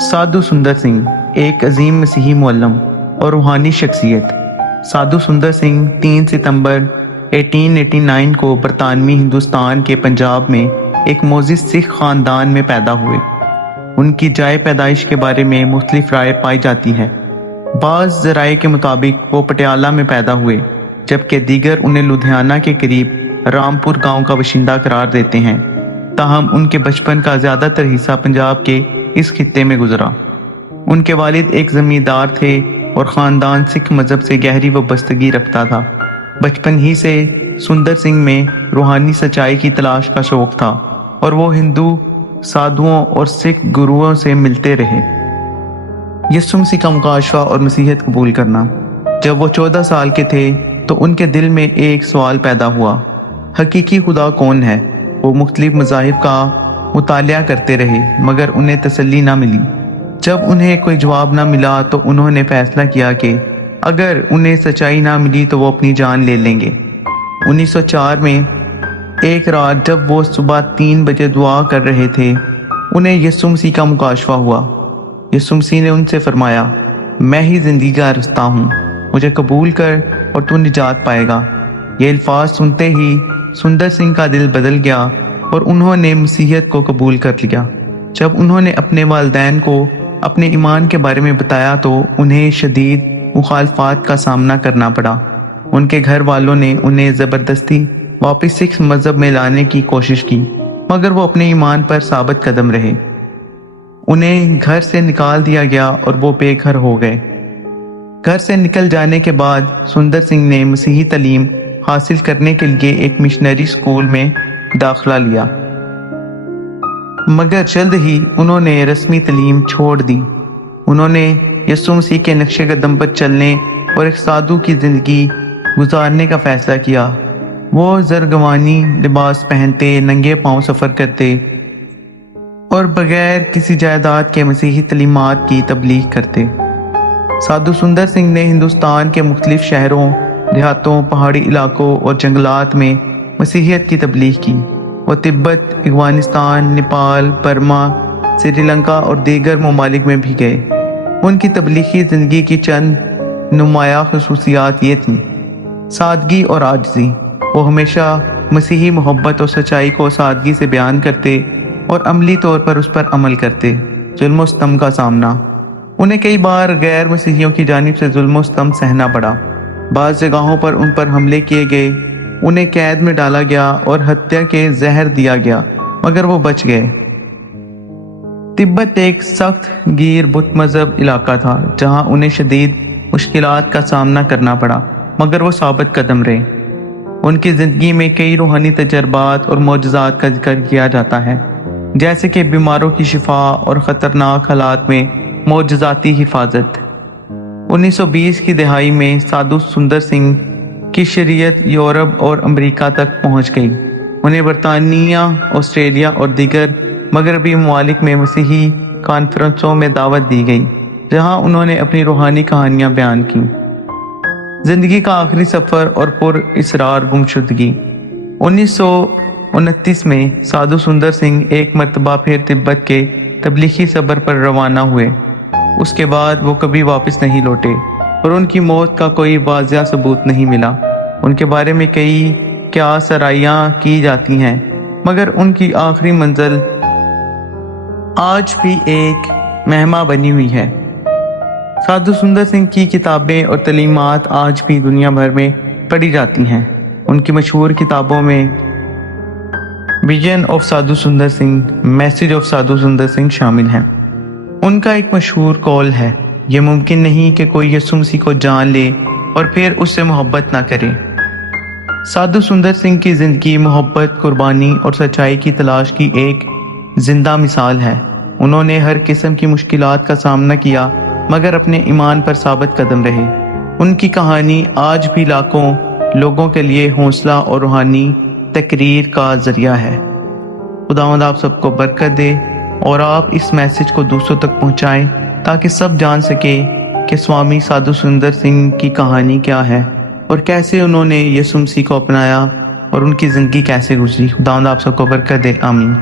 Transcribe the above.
साधु सुंदर सिंह एक अजीम मसीही मुअल्लम और रूहानी शख्सियत। साधु सुंदर सिंह 3 सितंबर 1889 को बरतानवी हिंदुस्तान के पंजाब में एक मोजिज़ सिख ख़ानदान में पैदा हुए। उनकी जाए पैदाइश के बारे में मुख्तलिफ राय पाई जाती है। बाज़ ज़राए के मुताबिक वो पटियाला में पैदा हुए, जबकि दीगर उन्हें लुधियाना के करीब रामपुर गांव का बाशिंदा करार देते हैं। ताहम उनके बचपन का ज़्यादातर हिस्सा पंजाब के इस खित्ते में गुजरा। उनके वालिद एक ज़मींदार थे और ख़ानदान सिख मज़हब से गहरी वابستگی रखता था। बचपन ही से सुंदर सिंह में रूहानी सच्चाई की तलाश का शौक़ था और वो हिंदू साधुओं और सिख गुरुओं से मिलते रहे। यीशु मसीह का मुकाशफा और मसीहत कबूल करना। जब वो 14 साल के थे तो उनके दिल में एक सवाल पैदा हुआ, हकीकी खुदा कौन है। वो मुख्तलिफ मज़ाहिब का मुतालिया करते रहे मगर उन्हें तसल्ली ना मिली। जब उन्हें कोई जवाब ना मिला तो उन्होंने फैसला किया कि अगर उन्हें सच्चाई ना मिली तो वो अपनी जान ले लेंगे। 1904 में एक रात जब वो सुबह 3 बजे दुआ कर रहे थे, उन्हें यीशु मसीह का मुकाशफा हुआ। यीशु मसीह ने उनसे फरमाया, मैं ही ज़िंदगी का रास्ता हूँ, मुझे कबूल कर और तू निजात पाएगा। ये अल्फाज सुनते ही सुंदर सिंह का दिल बदल गया और उन्होंने मसीहत को कबूल कर लिया। जब उन्होंने अपने वालिदैन को अपने ईमान के बारे में बताया तो उन्हें शदीद मुखालफात का सामना करना पड़ा। उनके घर वालों ने उन्हें ज़बरदस्ती वापस सिख मज़हब में लाने की कोशिश की, मगर वो अपने ईमान पर साबित कदम रहे। उन्हें घर से निकाल दिया गया और वो बेघर हो गए। घर से निकल जाने के बाद सुंदर सिंह ने मसीही तालीम हासिल करने के लिए एक मिशनरी स्कूल में दाखिला लिया, मगर जल्द ही उन्होंने रस्मी तालीम छोड़ दी। उन्होंने यीशु मसीह के नक्शे कदम पर चलने और एक साधु की ज़िंदगी गुजारने का फ़ैसला किया। वो ज़रगवानी लिबास पहनते, नंगे पाँव सफ़र करते और बगैर किसी जायदाद के मसीही तालीमात की तबलीग करते। साधु सुंदर सिंह ने हिंदुस्तान के मुख्तलिफ शहरों, देहातों, पहाड़ी इलाकों और जंगलात में मसीहियत की तबलीग की। वो तिब्बत, अफगानिस्तान, नेपाल, बर्मा, श्रीलंका और दीगर ममालिक में भी गए। उनकी तबलीगी ज़िंदगी की चंद नुमाया खसूसियात ये थीं: सादगी और आजिज़ी। वो हमेशा मसीही मोहब्बत और सच्चाई को सादगी से बयान करते और अमली तौर पर उस पर अमल करते। जुल्म व सितम का सामना। उन्हें कई बार गैर मसीहियों की जानिब से जुल्म व सितम सहना पड़ा। बाज़ जगहों पर उन पर हमले किए गए, उन्हें कैद में डाला गया और हत्या के जहर दिया गया, मगर वो बच गए। तिब्बत एक सख्त गीर बुत मज़हब इलाका था जहां उन्हें शदीद मुश्किलात का सामना करना पड़ा, मगर वो साबित कदम रहे। उनकी ज़िंदगी में कई रूहानी तजर्बात और मोजज़ात का जिक्र किया जाता है, जैसे कि बीमारों की शिफा और ख़तरनाक हालात में मोजज़ाती हिफाजत। 1920 की दहाई में साधु सुंदर सिंह की शरीयत यूरोप और अमेरिका तक पहुंच गई। उन्हें बरतानिया, ऑस्ट्रेलिया और दीगर मगरबी ममालिक में मसीही कॉन्फ्रेंसों में दावत दी गई, जहां उन्होंने अपनी रूहानी कहानियां बयान की। जिंदगी का आखिरी सफ़र और पुर इसरार गुमशुदगी। 1929 में साधु सुंदर सिंह एक मरतबा फिर तिब्बत के तबलीगी सफ़र पर रवाना हुए। उसके बाद वो कभी वापस नहीं लौटे और उनकी मौत का कोई वाज़िया सबूत नहीं मिला। उनके बारे में कई क्या सराइयाँ की जाती हैं, मगर उनकी आखिरी मंजिल आज भी एक महमा बनी हुई है। साधु सुंदर सिंह की किताबें और तालीमात आज भी दुनिया भर में पढ़ी जाती हैं। उनकी मशहूर किताबों में विजन ऑफ साधु सुंदर सिंह, मैसेज ऑफ साधु सुंदर सिंह शामिल हैं। उनका एक मशहूर कौल है, ये मुमकिन नहीं कि कोई यीशु मसीह को जान ले और फिर उससे मोहब्बत ना करे। साधु सुंदर सिंह की ज़िंदगी मोहब्बत, कुर्बानी और सच्चाई की तलाश की एक जिंदा मिसाल है। उन्होंने हर किस्म की मुश्किलात का सामना किया, मगर अपने ईमान पर साबित कदम रहे। उनकी कहानी आज भी लाखों लोगों के लिए हौसला और रूहानी तकरीर का ज़रिया है। खुदावंद आप सबको बरकत दे और आप इस मैसेज को दूसरों तक पहुंचाएं ताकि सब जान सके कि स्वामी साधु सुंदर सिंह की कहानी क्या है और कैसे उन्होंने यीशु मसीह को अपनाया और उनकी ज़िंदगी कैसे गुजरी। खुदावंद आप सबको बरकत दे। आमीन।